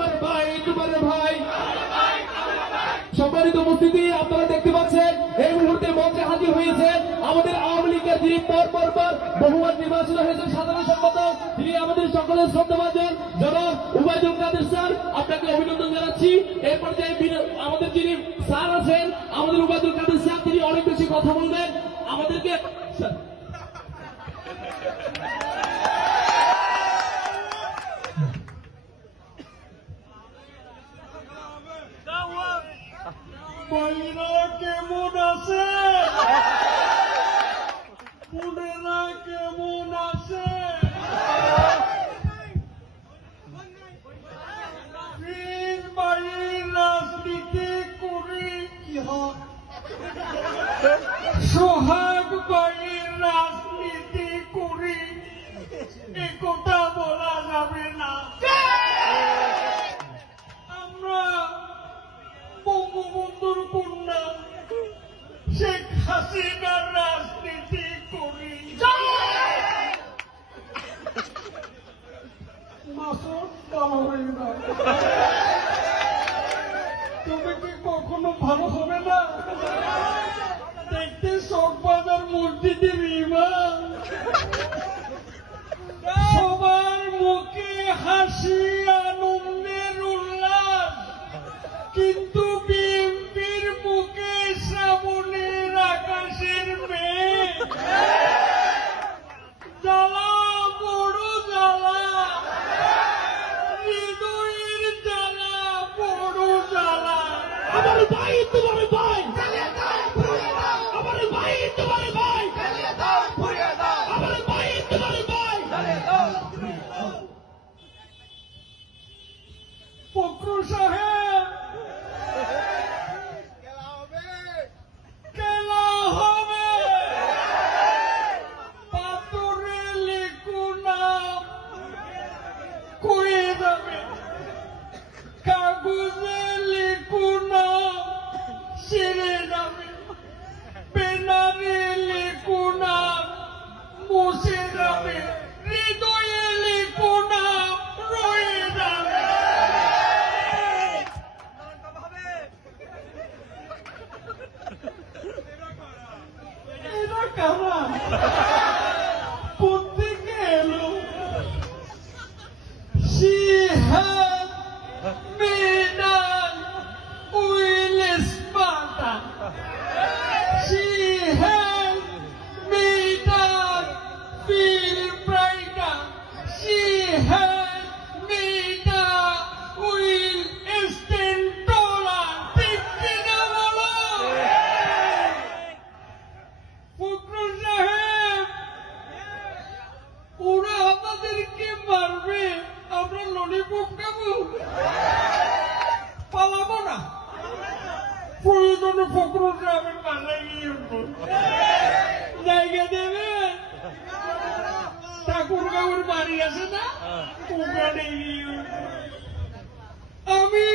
আমার ভাই তোমার ভাই। সম্মানিত উপস্থিতি, আপনারা দেখতে পাচ্ছেন এই মুহূর্তে মঞ্চে হাজির হয়েছেন আমাদের আওয়ামী লীগের যিনি পরপর বহুবার নির্বাচিত হয়েছেন সাধারণ সম্পাদক, তিনি আমাদের সকলের শ্রদ্ধাভাজন জনাব উবাইদুল কাদের স্যার, আপনাকে অভিনন্দন জানাচ্ছি। এই পর্যায়ে আমাদের যিনি স্যার আছেন আমাদের উবাইদুল কাদের স্যার, তিনি অনেক বেশি কথা বলবেন আমাদেরকে। ভাইরা কেমন আছে? বোনেরা কেমন আছে? বীর বাড়ির রাজনীতি করি কি হয়? সোহাগ বাড়ির রাজনীতি করি এ কথা বলা যাবে না। আমরা বঙ্গবন্ধুর কন্যা শেখ হাসিনার রাজনীতি করি। মাসুদ ভালো হয় না, তুমি কি কখনো ভালো হবে না? দেখতে চকবাজার মসজিদের ইমাম, সবার মুখে হাসি আনন্দের উল্লাস, কিন্তু বিএনপির মুখে শ্রাবণের আকাশের মেঘ। জ্বালা বড় জ্বালা, হৃদয়ের জ্বালা বড় জ্বালা। আমার ভাই তোমার ভাই, আমার ভাই তোমার ভাই, আমার ভাই তোমার ভাই। ফখরুল সাহেব, খেলা হবে। পাথরে লিখু নাম কয়ে যাবে, কাগজে লিখু নাম ছিঁড়ে যাবে, ব্যানারে লিখু নাম মুছে যাবে, হৃদয়ে লিখু নাম রয়ে যাবে। এরা কারা? কোত্থেকে এলো? She had made an oil Spartan. She had made us feel brighter. She had made us will stand taller. ঠিক কিনা বলো? ফখরুল সাহেব, ওরা আমাদেরকে মারবে, আমরা ললিপপ খাবো, পালাবো না। প্রয়োজনে ফখরুল সাহেবের পাল্লায় গিয়ে উঠবো। জায়গা দেবেন? ঠাকুরগাঁওয়ের বাড়ি আছে না, ওখানে গিয়ে উঠবো। আমি